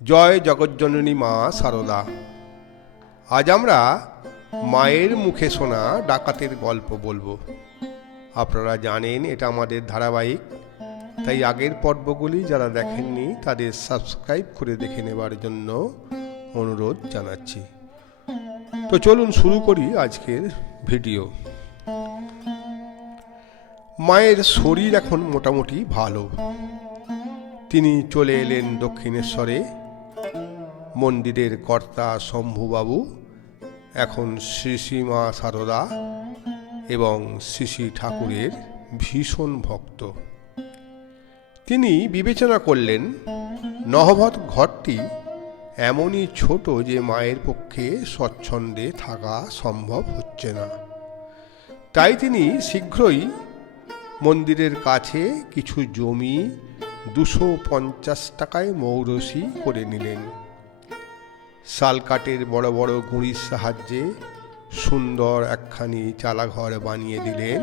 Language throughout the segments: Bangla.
জয় জগজ্জননী মা সারদা। আজ আমরা মায়ের মুখে শোনা ডাকাতের গল্প বলবো। আপনারা জানেন এটা আমাদের ধারাবাহিক, তাই আগের পর্বগুলি যারা দেখেননি তাদের সাবস্ক্রাইব করে দেখে নেবার জন্য অনুরোধ জানাচ্ছি। তো চলুন শুরু করি আজকের ভিডিও। মায়ের শরীর এখন মোটামুটি ভালো। তিনি চলে এলেন দক্ষিণেশ্বরে। মন্দিরের কর্তা শম্ভুবাবু এখন শ্রী শ্রী মা সারদা এবং শ্রী শ্রী ঠাকুরের ভীষণ ভক্ত। তিনি বিবেচনা করলেন নহবত ঘরটি এমনই ছোট যে মায়ের পক্ষে স্বচ্ছন্দে থাকা সম্ভব হচ্ছে না। তাই তিনি শীঘ্রই মন্দিরের কাছে কিছু জমি 250 টাকায় মৌরসি করে নিলেন। শালকাঠের বড় বড় গুঁড়ির সাহায্যে সুন্দর একখানি চালাঘর বানিয়ে দিলেন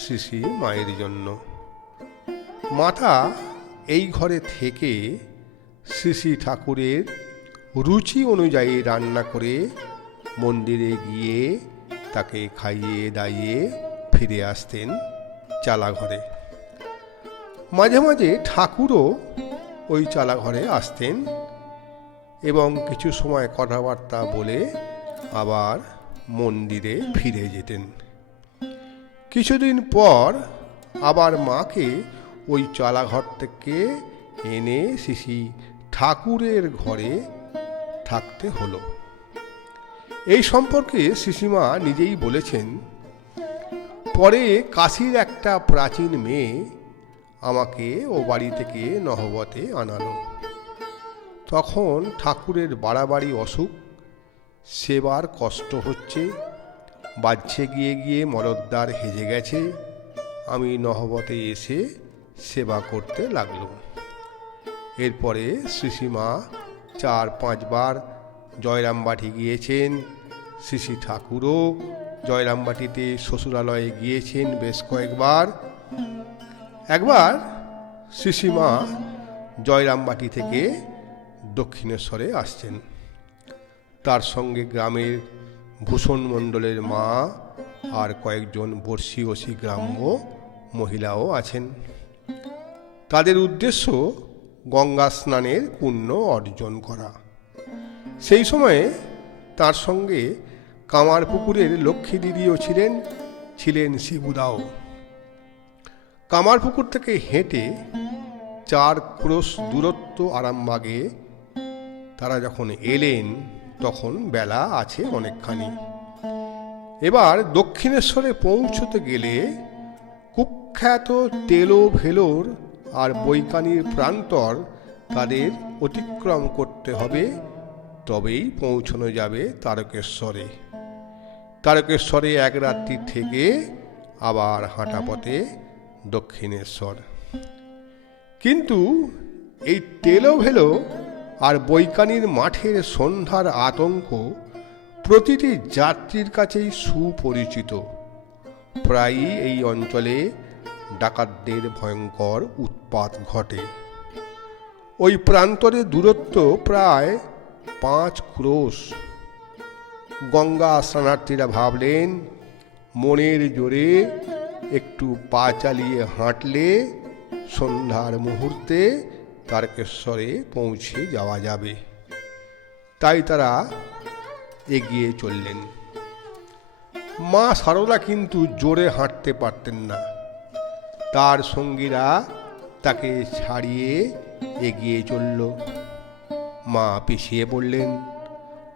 শ্রী শ্রী মায়ের জন্য। মাতা এই ঘরে থেকে শ্রী শ্রী ঠাকুরের রুচি অনুযায়ী রান্না করে মন্দিরে গিয়ে তাকে খাইয়ে দাইয়ে ফিরে আসতেন চালাঘরে। মাঝে মাঝে ঠাকুরও ওই চালাঘরে আসতেন এবং কিছু সময় কথাবার্তা বলে আবার মন্দিরে ফিরে যেতেন। কিছুদিন পর আবার মাকে ওই চালাঘর থেকে এনে শ্রী শ্রী ঠাকুরের ঘরে থাকতে হলো। এই সম্পর্কে শ্রীশ্রীমা নিজেই বলেছেন, পরে কাশীর একটা প্রাচীন মেয়ে আমাকে ও বাড়ি থেকে নহবতে আনালো। তখন ঠাকুরের বাড়াবাড়ি অসুখ, সেবার কষ্ট হচ্ছে, বাজছে গিয়ে গিয়ে মলদ্বার হেজে গেছে। আমি নহবতে এসে সেবা করতে লাগলো। এরপরে শ্রীশ্রীমা 4-5 বার জয়রামবাটি গিয়েছেন। শ্রী শ্রী ঠাকুরও জয়রামবাটিতে শ্বশুরালয়ে গিয়েছেন বেশ কয়েকবার। একবার শ্রীশ্রীমা জয়রামবাটি থেকে দক্ষিণেশ্বরে আসছেন। তার সঙ্গে গ্রামের ভূষণ মণ্ডলের মা আর কয়েকজন বর্ষীয়সী গ্রাম্য মহিলাও আছেন। তাদের উদ্দেশ্য গঙ্গা স্নানের পুণ্য অর্জন করা। সেই সময়ে তার সঙ্গে কামারপুকুরের লক্ষ্মী দিদিও ছিলেন শিবুদাও। কামারপুকুর থেকে হেঁটে 4 ক্রোশ দূরত্ব আরামবাগে তারা যখন এলেন তখন বেলা আছে অনেকখানি। এবার দক্ষিণেশ্বরে পৌঁছতে গেলে কুখ্যাত তেলো ভেলোর আর বৈকানির প্রান্তর তাদের অতিক্রম করতে হবে, তবেই পৌঁছানো যাবে তারকেশ্বরে। তারকেশ্বরে 1 রাত্রি থেকে আবার হাঁটা পথে দক্ষিণেশ্বর। কিন্তু এই তেলোভেলো আর বৈকানির মাঠের সন্ধ্যার আতঙ্ক প্রতিটি যাত্রীর কাছেই সুপরিচিত। প্রায়ই এই অঞ্চলে ডাকাতদের ভয়ঙ্কর উৎপাত ঘটে। ওই প্রান্তরের দূরত্ব প্রায় 5 ক্রোশ। গঙ্গা স্নানার্থীরা ভাবলেন মনের জোরে একটু পা চালিয়ে হাঁটলে সন্ধ্যার মুহূর্তে তারকেশ্বরে পৌঁছে যাওয়া যাবে। তাই তারা এগিয়ে চললেন। মা সারদা কিন্তু জোরে হাঁটতে পারতেন না। তার সঙ্গীরা তাকে ছাড়িয়ে এগিয়ে চলল। মা পিছিয়ে পড়লেন।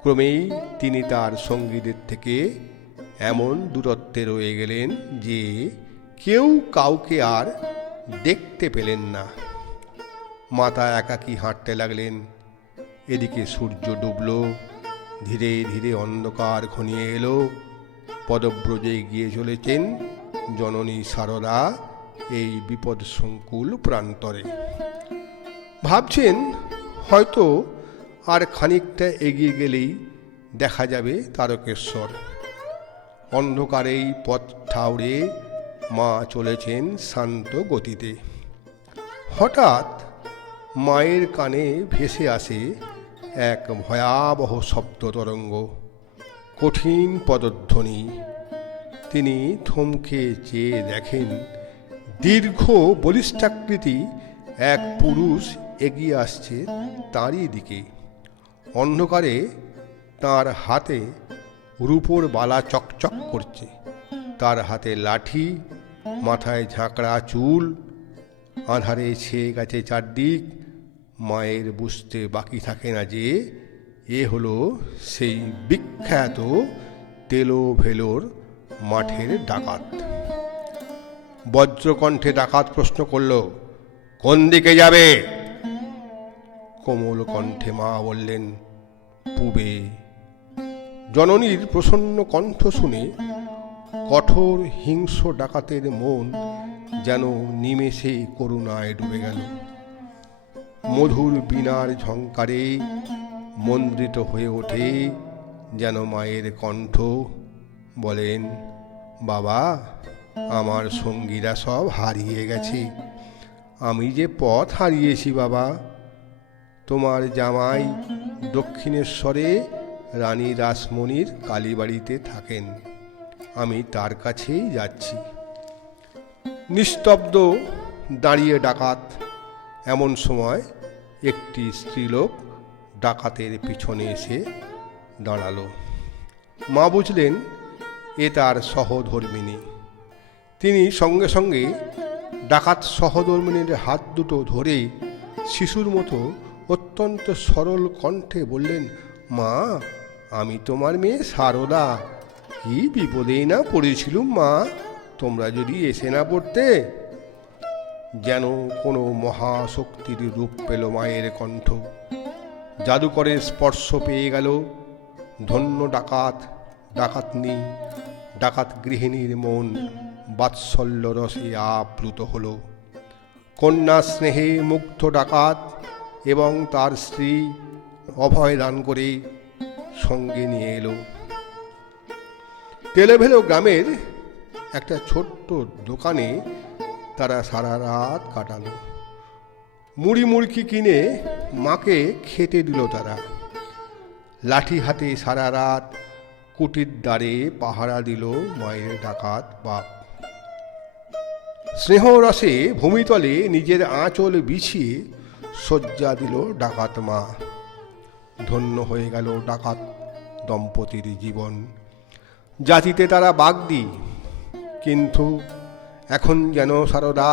ক্রমেই তিনি তার সঙ্গীদের থেকে এমন দূরত্বে রয়ে গেলেন যে কেউ কাউকে আর দেখতে পেলেন না। মাতা একাকী হাঁটতে লাগলেন। এদিকে সূর্য ডুবল, ধীরে ধীরে অন্ধকার ঘনিয়ে এলো। পদব্রজে গিয়ে চলেছেন জননী সারদা এই বিপদ সংকুল প্রান্তরে। ভাবছেন হয়তো আর খানিকটা এগিয়ে গেলেই দেখা যাবে তারকেশ্বর। অন্ধকারেই পথ ঠাউরে মা চলেছেন শান্ত গতিতে। হঠাৎ মায়ের কানে ভেসে আসে এক ভয়াবহ শব্দ তরঙ্গ, কঠিন পদধ্বনি। তিনি থমকে চেয়ে দেখেন দীর্ঘ বলিষ্ঠাকৃতি এক পুরুষ এগিয়ে আসছে তাঁরই দিকে। অন্ধকারে তার হাতে রূপোর বালা চকচক করছে, তার হাতে লাঠি, মাথায় ঝাঁকড়া চুল, আঁধারে ছেয়ে গেছে চারদিক। মায়ের বুঝতে বাকি থাকে না যে এ হলো সেই বিখ্যাত তেলো ভেলোর মাঠের ডাকাত। বজ্রকণ্ঠে ডাকাত প্রশ্ন করল, কোন দিকে যাবে? কোমল কণ্ঠে মা বললেন, পূবে। জননীর প্রসন্ন কণ্ঠ শুনে কঠোর হিংস্র ডাকাতের মন যেন নিমেষে করুণায় ডুবে গেল। মধুর বীণার ঝংকারে মন্দ্রিত হয়ে ওঠে যেন মায়ের কণ্ঠ। বলেন, বাবা, আমার সঙ্গীরা সব হারিয়ে গেছে, আমি যে পথ হারিয়েছি বাবা। তোমার জামাই দক্ষিণেশ্বরে রানী রাসমণির কালীবাড়িতে থাকেন, আমি তার কাছেই যাচ্ছি। নিস্তব্ধ দাঁড়িয়ে ডাকাত। এমন সময় একটি স্ত্রীলোক ডাকাতের পিছনে এসে দাঁড়ালো। মা বুঝলেন এ তার সহধর্মিণী। তিনি সঙ্গে সঙ্গে ডাকাত সহধর্মিণীর হাত দুটো ধরে শিশুর মতো অত্যন্ত সরল কণ্ঠে বললেন, মা, আমি তোমার মেয়ে সারদা। কি বিপদেই না পড়েছিলুম মা, তোমরা যদি এসে না পড়তে। যেন কোনো মহাশক্তির রূপ পেল মায়ের কণ্ঠ। জাদুকরের স্পর্শ পেয়ে গেল। ধন্য ডাকাত, ডাকাতনি, ডাকাত গৃহিণীর মন বাৎসল্য রসে আপ্লুত হল। কন্যা স্নেহে মুগ্ধ ডাকাত এবং তার স্ত্রী অভয় দান করে সঙ্গে নিয়ে এলো। তেলেভেলো গ্রামের একটা ছোট্ট দোকানে তারা সারা রাত কাটালো। মুড়ি মুড়কি কিনে মাকে খেতে দিল তারা। লাঠি হাতে সারা রাত কুটির দ্বারে পাহারা দিল মায়ের ডাকাত বাপ। স্নেহরসে ভূমিতলে নিজের আঁচল বিছিয়ে শয্যা দিল ডাকাত মা। ধন্য হয়ে গেল ডাকাত দম্পতির জীবন। জাতিতে তারা বাগদি, কিন্তু এখন যেন সারদা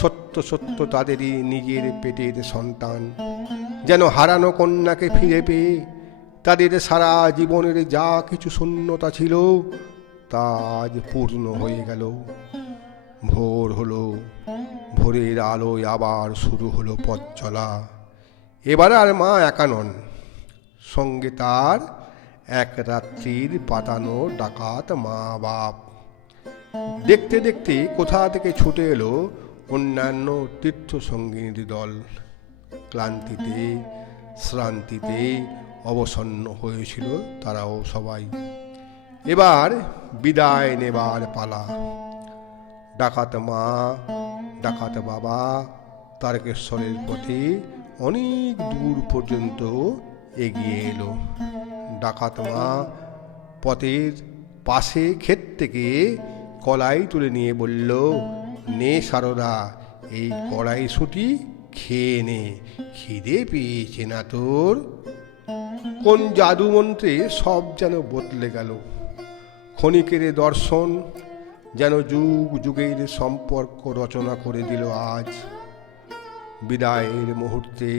সত্য সত্য তাদেরই নিজের পেটের সন্তান। যেন হারানো কন্যাকে ফিরে পেয়ে তাদের সারা জীবনের যা কিছু শূন্যতা ছিল তা আজ পূর্ণ হয়ে গেল। ভোর হলো, ভোরের আলোয় আবার শুরু হলো পথ চলা। এবার আর মা একা নন, সঙ্গে তার এক রাত্রির পাতানো ডাকাত মা বাপ। দেখতে দেখতে কোথা থেকে ছুটে এলো অন্যান্য তীর্থ সঙ্গিনীর দল। ক্লান্তিতে শ্রান্তিতে অবসন্ন হয়েছিল তারাও সবাই। এবার বিদায় নেবার পালা। ডাকাত মা, ডাকাত বাবা তারকেশ্বরের পথে অনেক দূর পর্যন্ত এগিয়ে এলো। ডাকাত মা পথের পাশে ক্ষেত থেকে কলাই তুলে নিয়ে বলল, নে সারদা, এই কড়াইশুঁটি খেয়ে নে, খিদে পেয়েছে না তোর? কোন জাদু মন্ত্রে সব যেন বদলে গেল। ক্ষণিকের দর্শন যেন যুগ যুগের সম্পর্ক রচনা করে দিল আজ। বিদায়ের মুহূর্তে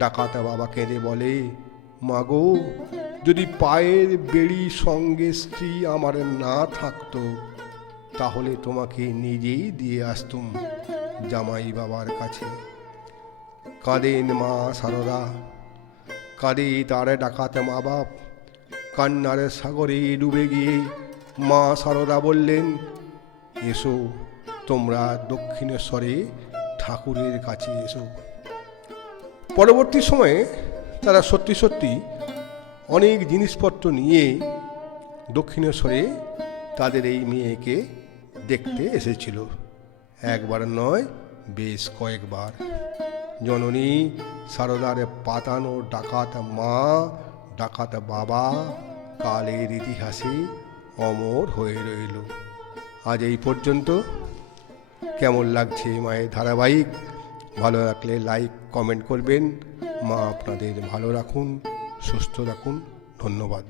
ডাকাত বাবা কেঁদে বলে, মাগো, যদি পায়ের বেড়ি সঙ্গে স্ত্রী আমার না থাকতো তাহলে তোমাকে নিজেই দিয়ে আসতুম জামাই বাবার কাছে। কাঁদেন মা সারদা, কাঁদে তার ডাকাত মা বাপ। কান্নার সাগরে ডুবে গিয়ে মা সারদা বললেন, এসো তোমরা দক্ষিণেশ্বরে ঠাকুরের কাছে এসো। পরবর্তী সময়ে তারা সত্যি সত্যি অনেক জিনিসপত্র নিয়ে দক্ষিণেশ্বরে তাদের এই মেয়েকে দেখতে এসেছিল। একবার নয়, বেশ কয়েকবার। জননী সারদার পাতানো ডাকাত মা, ডাকাত বাবা কালের ইতিহাসে অমর হয়ে রইল। আজ এই পর্যন্ত। কেমন লাগছে মায়ের ধারাবাহিক? ভালো লাগলে লাইক কমেন্ট করবেন। মা আপনাদের ভালো রাখুন, সুস্থ রাখুন। ধন্যবাদ।